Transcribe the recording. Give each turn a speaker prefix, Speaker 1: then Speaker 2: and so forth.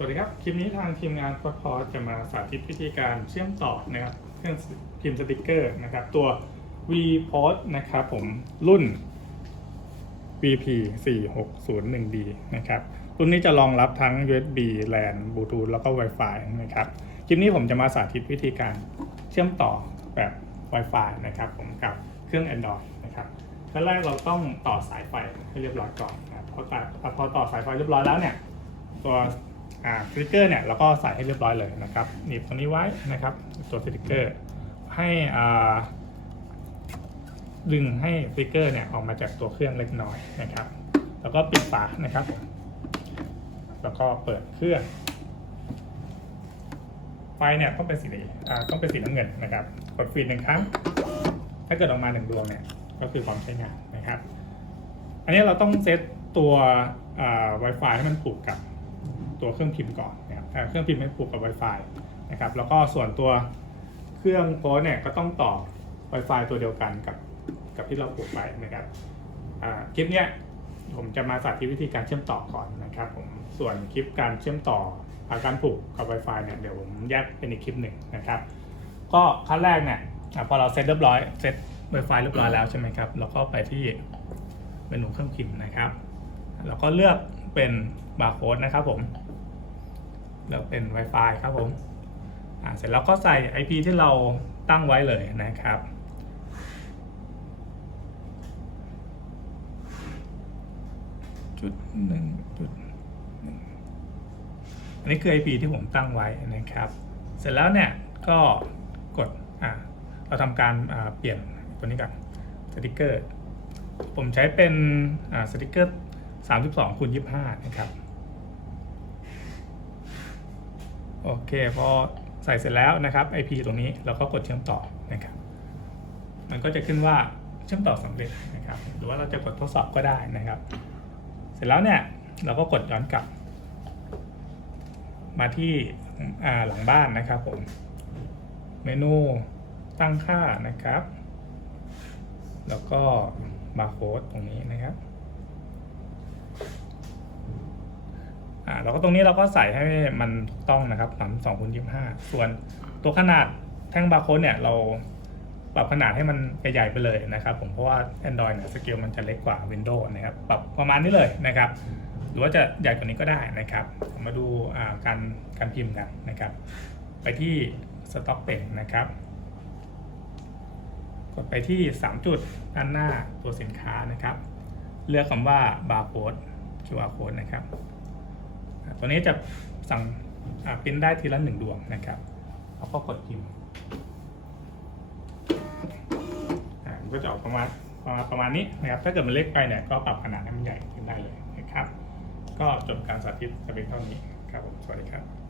Speaker 1: สวัสดีครับ คลิปนี้ทางทีมงานพอพอจะมาสาธิตวิธีการเชื่อมต่อนะครับเครื่องพิมพ์สติกเกอร์นะครับ ตัว V Post นะครับผมรุ่น VP 4601D นะครับ รุ่นนี้จะรองรับทั้ง USB LAN Bluetooth แล้วก็ Wi-Fi นะครับ คลิปนี้ผมจะมาสาธิตวิธีการเชื่อมต่อแบบ Wi-Fi นะครับผมกับเครื่อง Android นะครับขั้นแรกเราต้องต่อสายไฟให้เรียบร้อยก่อนนะครับพอตัดพอต่อสายไฟเรียบร้อยแล้วเนี่ยตัว อ่าสติกเกอร์เนี่ยเราก็ใส่ให้เรียบร้อยเลยนะครับหนีบตรงนี้ไว้นะครับตัวสติกเกอร์ให้อ่าดึงให้สติกเกอร์เนี่ยออกมาจากตัวเครื่องเล็กน้อยนะครับ แล้วก็ปิดฝานะครับ แล้วก็เปิดเครื่องไฟเนี่ยต้องเป็นสีอ่าต้องเป็นสีน้ำเงินนะครับ กดฟีดหนึ่งครั้ง ถ้าเกิดออกมาหนึ่งดวงเนี่ยก็คือความใช้งานนะครับ อันนี้เราต้องเซตตัวอ่า Wi-Fi ให้มันผูกกับ ตัวเครื่องพิมพ์ก่อนนะครับอ่าเครื่องพิมพ์ให้ผูกกับ Wi-Fi นะครับแล้วก็ส่วนตัวเครื่องโพสเนี่ยก็ต้องต่อ Wi-Fi ตัวเดียวกันกับกับที่เราผูกไว้นะครับคลิปเนี้ยผมจะมาสาธิตวิธีการเชื่อมต่อก่อนนะครับผมส่วนคลิปการเชื่อมต่ออาการผูกกับ Wi-Fi เนี่ยเดี๋ยวผมแยกเป็นอีกคลิปหนึ่งนะครับ ก็ขั้นแรกเนี่ยพอเราเซตเรียบร้อยเซต Wi-Fi เรียบร้อยแล้วใช่ไหมครับเราก็ไปที่เมนูเครื่องพิมพ์นะครับ แล้วก็เลือกเป็นบาร์โค้ดนะครับผม เลือกเป็น Wi-Fi ครับผมอะเสร็จแล้วก็ใส่ IP ที่เราตั้งไว้เลยนะครับ จุดหนึ่งจุดหนึ่งอันนี้คือ IP ที่ผมตั้งไว้นะครับ เสร็จแล้วเนี่ยก็กดอ่าเราทำการอ่าเปลี่ยนตัวนี้กับสติกเกอร์ ผมใช้เป็นอ่าสติกเกอร์ 32คูณ25 นะครับ โอเคพอใส่เสร็จแล้วนะครับ IP ตรงนี้เราก็กดเชื่อมต่อนะครับ มันก็จะขึ้นว่าเชื่อมต่อสำเร็จนะครับ หรือว่าเราจะกดทดสอบก็ได้นะครับ เสร็จแล้วเนี่ยเราก็กดย้อนกลับ มาที่หลังบ้านนะครับผมเมนูตั้งค่านะครับ แล้วก็บาร์โค้ดตรงนี้นะครับ อ่า แล้วก็ตรงนี้เราก็ใส่ให้มันถูกต้องนะครับสามสองคูณยี่ห้าส่วนตัวขนาดแท่งบาร์โค้ดเนี่ยเราปรับขนาดให้มันใหญ่ๆไปเลยนะครับ ผมเพราะว่า Android เนี่ยสเกลมันจะเล็กกว่า Windows นะครับปรับประมาณนี้เลยนะครับ หรือว่าจะใหญ่กว่านี้ก็ได้นะครับ มาดูการการพิมพ์กันนะครับ ไปที่ Stock p a g e นะครับกดไปที่ 3 จุดด้านหน้าตัวสินค้านะครับ เลือกคำว่า barcode QR code นะครับ ตัวนี้จะสั่งปริ้นได้ทีละหนึ่งดวงนะครับแล้วก็กดพิมพ์อ่ามันก็จะออกประมาณประมาณประมาณนี้นะครับ ถ้าเกิดมันเล็กไปเนี่ยก็ปรับขนาดให้มันใหญ่ขึ้นได้เลยนะครับ ก็จบการสาธิตจะเป็นเท่านี้ครับผม สวัสดีครับ